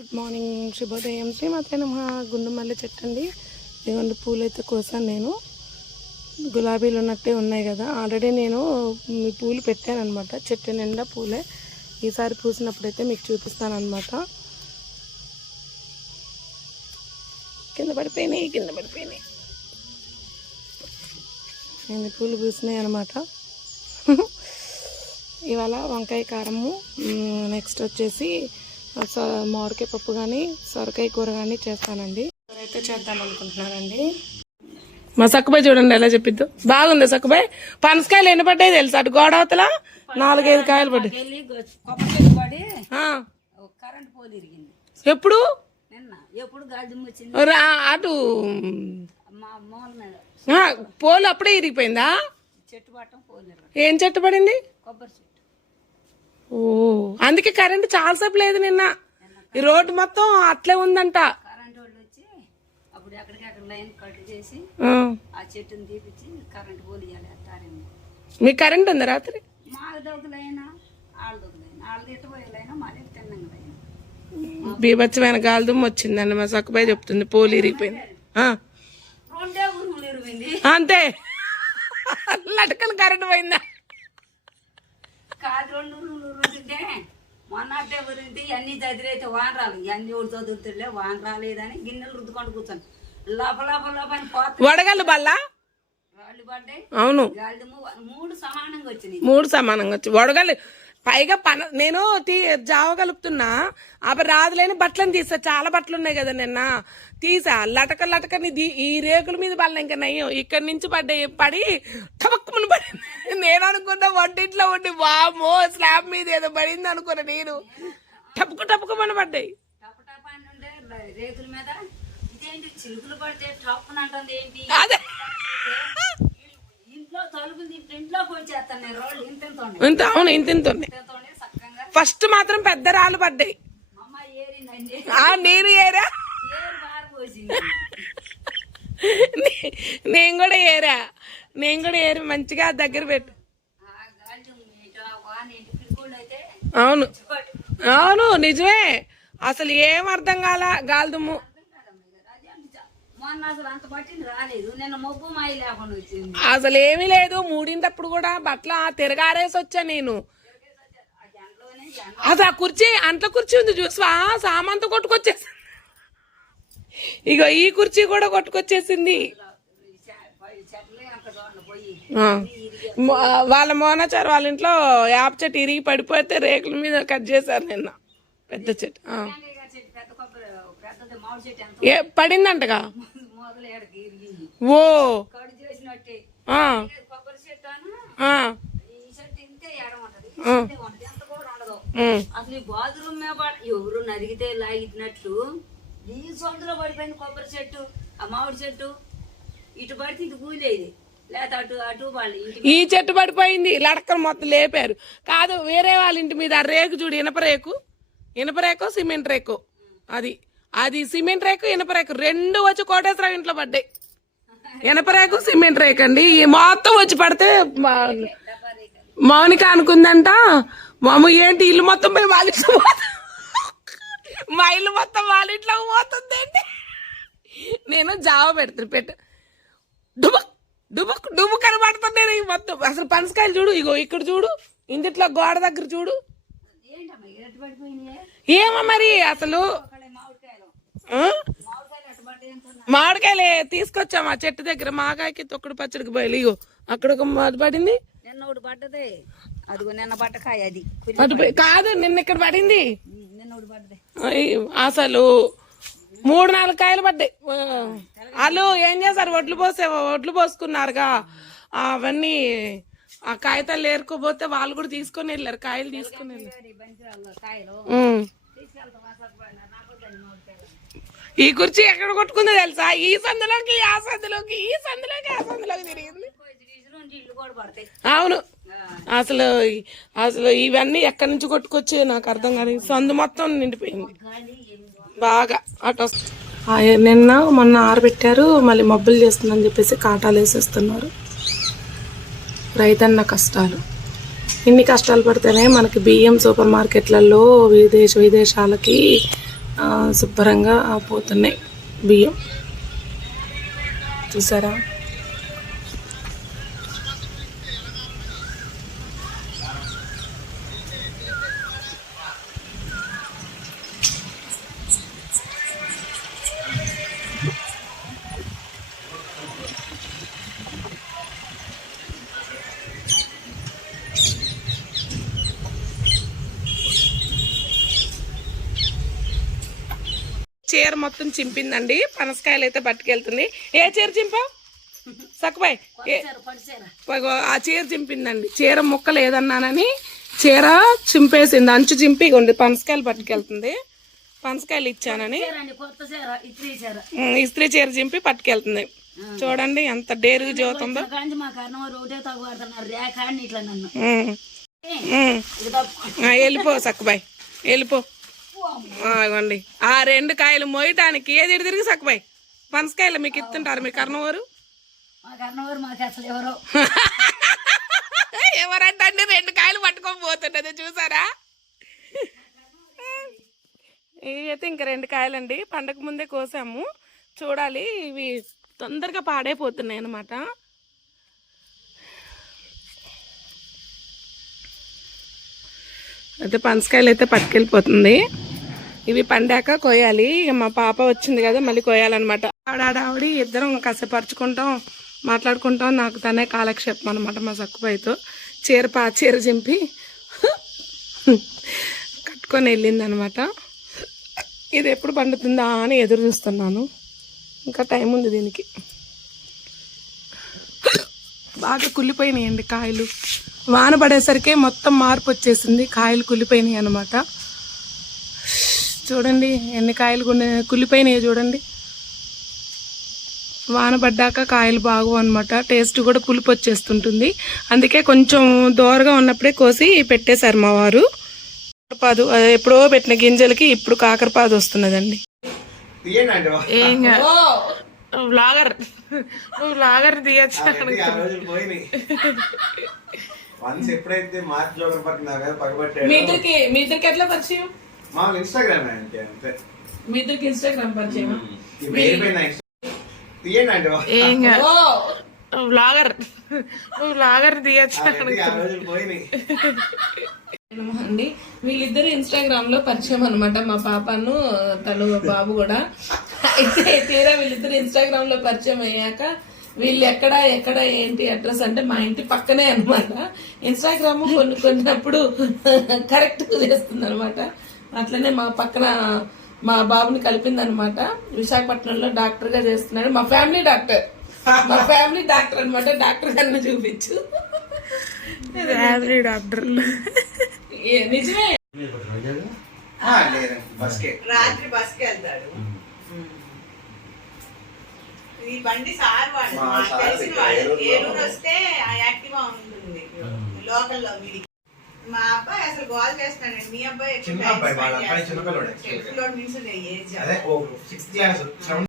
Good morning, శుభోదయం. శ్రీమాతే నమః. గుండు మల్లె చెట్టు అండి. ఇదిగోండి పూలు అయితే కోసాను నేను. గులాబీలు ఉన్నట్టే ఉన్నాయి కదా. ఆల్రెడీ నేను మీ పూలు పెట్టాను అనమాట. చెట్టు నిండా పూలే. ఈసారి పూసినప్పుడైతే మీకు చూపిస్తాను అనమాట. కింద పడిపోయినాయి ఎన్ని పూలు పూసినాయి అనమాట. ఇవాళ వంకాయ కారము, నెక్స్ట్ వచ్చేసి మామిడికాయ పప్పు కానీ సొరకాయ కూర కానీ చేస్తానండి. అయితే చేద్దాం అనుకుంటున్నానండి. మా సక్కుబాయ్ చూడండి ఎలా చెప్పిద్దు. బాగుంది సక్కుబాయ్. పనసకాయలు ఎన్ని పడ్డాయి తెలుసు? అటు గోడ అవతల 4-5 కాయలు పడ్డాయి. ఎప్పుడు అటు పోలు అప్పుడే ఇరిగిపోయిందా? ఏం చెట్టు పడింది? ఓ, అందుకే కరెంట్ చాలాసేపు లేదు నిన్న. ఈ రోడ్డు మొత్తం అట్లే ఉందంట. మీకు కరెంట్ ఉందా రాత్రి? బీభత్సమైన గాలిదుమ్మ వచ్చిందండి. మా సక్కుబాయ్ చెప్తుంది పోలు ఇరిగిపోయింది. అంతే, లటకలు కరెంట్ పోయిందా? మొన్నట్టే గురించి అన్ని చదిరైతే వాన రాలి, అన్ని ఊరు చదువుతుండే వాన రాలేదని గిన్నెలు రుద్దుకొని కూర్చొని లోపల వడగళ్ళు బల్లా రాళ్ళు పడ్డాయి. అవును, 3 సమానంగా వచ్చినాయి. 3 సమానంగా వచ్చి వడగళ్ళు. పైగా నేను జావ కలుపుతున్నా. అప్పుడు రాదులేని బట్టలను తీసా. చాలా బట్టలు ఉన్నాయి కదా నిన్న తీసా. లటకని ఈ రేకుల మీద పడిన ఇంకా నయ్యం. ఇక్కడి నుంచి పడి టపక్కుమని పడి. నేను అనుకున్నా వంటింట్లో ఉండి వామో స్లాబ్ మీద ఏదో పడింది అనుకున్నా. నేను టపకుమని పడ్డాయి. రేకుల మీద ఇదేంటి చిలుకులు పడితే టప్పుని అంటుంది ఏంటి? అదే ఇంట్లో తలుపులు ఇంట్లోకి వచ్చేస్తాను నేను. రోడ్లు ఇంత అవును ఇంత ఫస్ట్ మాత్రం పెద్ద రాళ్ళు పడ్డాయి. నేను ఏరా, నేను కూడా ఏరి మంచిగా దగ్గర పెట్టు. అవును నిజమే. అసలు ఏం అర్థం కాల గాలిదుమ్ము. అసలు ఏమీ లేదు. 3 కూడా బట్టల తిరగారేసి వచ్చా నేను. అసలు ఆ కుర్చీ అంట్ల కుర్చీ ఉంది చూసా, సామంతా కొట్టుకొచ్చేసి. ఇగో ఈ కుర్చీ కూడా కొట్టుకొచ్చేసింది. వాళ్ళ మోనాచారు వాళ్ళ ఇంట్లో యాప చెట్టు ఇరిగి పడిపోతే రేకుల మీద కట్ చేశారు నిన్న. పెద్ద చెట్టు పడిందంటగా. ఓ అసలు ఈ బాత్రూమ్ ఎవరు నరిగితే లాగినట్లు ఈ సొంతలో పడిపోయింది కొబ్బరి చెట్టు, ఆ మామిడి చెట్టు. ఇటు పడితే ఇటు కూలేది, లేదా అటు వాళ్ళు ఈ చెట్టు పడిపోయింది. లడకలు మొత్తం లేపారు. కాదు, వేరే వాళ్ళ ఇంటి మీద ఆ రేకు చూడు, ఇనప రేకు సిమెంట్ రేకు. అది సిమెంట్ రేకు ఇనప రేకు 2 వచ్చి కోటేశ్వరరావు ఇంట్లో పడ్డాయి. ఇనప రేకు సిమెంట్ రేకు అండి. ఈ మొత్తం వచ్చి పడితే మౌనిక అనుకుందంట, మామ ఏంటి ఇల్లు మొత్తం పోయి వాళ్ళ ఇంట్లో మా ఇల్లు మొత్తం వాళ్ళ ఇంట్లో పోతుంది అండి. నేను జావ పెట్టు డుబుక్ కనబడుతుంది మొత్తం. అసలు పనసకాయలు చూడు, ఇగో ఇక్కడ చూడు, ఇంటిట్లో గోడ దగ్గర చూడు. ఏమో మరి అసలు మామిడికాయలే తీసుకొచ్చాం ఆ చెట్టు దగ్గర. మాకాయకి తొక్కుడు పచ్చడికి పోయి ఇగో అక్కడ ఒక పడింది. నిన్న ఒకటి పడ్డదే, అదిగో నిన్న పట్టకాయ. అది కాదు, నిన్న ఇక్కడ పడింది. అసలు 3-4 కాయలు పడ్డాయి. వాళ్ళు ఏం చేశారు, ఒడ్లు పోసుకున్నారుగా, అవన్నీ ఆ కాగితాలు ఏరుకోపోతే వాళ్ళు కూడా తీసుకొని వెళ్ళారు. కాయలు తీసుకొని వెళ్ళారు. ఈ కుర్చీ ఎక్కడ కొట్టుకుందో తెలుసా? ఈ సందులోకి ఆ సందులోకి తిరిగింది. అవును, అసలు ఇవన్నీ ఎక్కడి నుంచి కొట్టుకొచ్చి నాకు అర్థం కాదు. సందు మొత్తం నిండిపోయింది బాగా. అటు నిన్న మొన్న ఆరబెట్టారు, మళ్ళీ మబ్బులు చేస్తుందని చెప్పేసి కాటాలు వేసేస్తున్నారు. రైతన్న కష్టాలు. ఇన్ని కష్టాలు పడితేనే మనకి బియ్యం సూపర్ మార్కెట్లలో విదేశాలకి శుభ్రంగా పోతున్నాయి బియ్యం చూసారా. చీర మొత్తం చింపిందండి, పనసకాయలు అయితే పట్టుకెళ్తుంది. ఏ చీర చింపావు సక్కుబాయ్? ఆ చీర చింపిందండి. చీర ముక్క లేదన్నానని చీర చింపేసింది, అంచు చింపి ఉంది. పనసకాయలు పట్టుకెళ్తుంది, పనసకాయలు ఇచ్చానని ఇస్త్రీ చీర చింపి పట్టుకెళ్తుంది. చూడండి ఎంత డేరుగా చదువుతుందో. వెళ్ళిపో సక్కుబాయ్, వెళ్ళిపో. ఇవ్వండి ఆ 2 కాయలు మోయటానికి ఏది తిరిగి సక్కుబాయ్. పనసకాయలు మీకు ఇస్తుంటారు మీ కర్ణవారు? ఎవరంటే 2 కాయలు పట్టుకొని పోతుంటది చూసారా. ఇవైతే ఇంకా 2 కాయలండి, పండగ ముందే కోసాము. చూడాలి, ఇవి తొందరగా పాడైపోతున్నాయి అన్నమాట. అయితే పనసకాయలు అయితే పట్టుకెళ్ళిపోతుంది. ఇవి పండాక కోయాలి. ఇక మా పాప వచ్చింది కదా, మళ్ళీ కోయాలన్నమాట. ఆవిడ ఇద్దరం కాసేపు పరుచుకుంటాం, మాట్లాడుకుంటాం. నాకు తనే కాలక్షేపం అనమాట మా సక్కుబాయితో. చీర చింపి కట్టుకొని వెళ్ళింది అనమాట. ఇది ఎప్పుడు పండుతుందా అని ఎదురు చూస్తున్నాను. ఇంకా టైం ఉంది దీనికి. బాగా కుళ్ళిపోయినాయండి కాయలు. వాన పడేసరికి మొత్తం మార్పు వచ్చేసింది, కాయలు కుళ్ళిపోయినాయి అనమాట. చూడండి ఎన్ని కాయలు కుళ్ళిపోయినాయి చూడండి. వాన పడ్డాక కాయలు బాగు అనమాట, టేస్ట్ కూడా పులుపు వచ్చేస్తుంటుంది. అందుకే కొంచెం దూరగా ఉన్నప్పుడే కోసి పెట్టేశారు మా వారు. కాకరపాదు ఎప్పుడో పెట్టిన గింజలకి ఇప్పుడు కాకరపాదు వస్తున్నదండి. వ్లాగర్ తీయచ్చు. మీ ఇద్దరికి ఎట్లా పరిచయం? మీ ఇద్దరికి ఇన్స్టాగ్రామ్ పరిచయం. వ్లాగర్ తీయచ్చు అండి. వీళ్ళిద్దరు ఇన్స్టాగ్రామ్ లో పరిచయం అనమాట, మా పాపను తను బాబు కూడా. అయితే తీరా వీళ్ళిద్దరు ఇన్స్టాగ్రామ్ లో పరిచయం అయ్యాక వీళ్ళు ఎక్కడ ఏంటి అడ్రస్ అంటే మా ఇంటి పక్కనే అనమాట. ఇన్స్టాగ్రామ్ కొన్నప్పుడు కరెక్ట్ చేస్తుంది అనమాట. అట్లనే మా పక్కన మా బాబుని కలిపింది అనమాట. విశాఖపట్నంలో డాక్టర్ గా చేస్తున్నాడు. మా ఫ్యామిలీ డాక్టర్ అనమాట. డాక్టర్ గారిని చూపించు. డాక్టర్ నిజమే. రాత్రి బస్కి వెళ్తాడు. ఈ బండి సార్ వాడు, తెలిసిన వాడు. ఏలూరు వస్తే యాక్టివా ఉంటుంది లోకల్లో. మా అబ్బాయి అసలు గోల్ చేస్తాడండి. మీ అబ్బాయి చిన్న అబ్బాయి, వాళ్ళ అబ్బాయి చిన్న పిల్లోడు. ఏజ్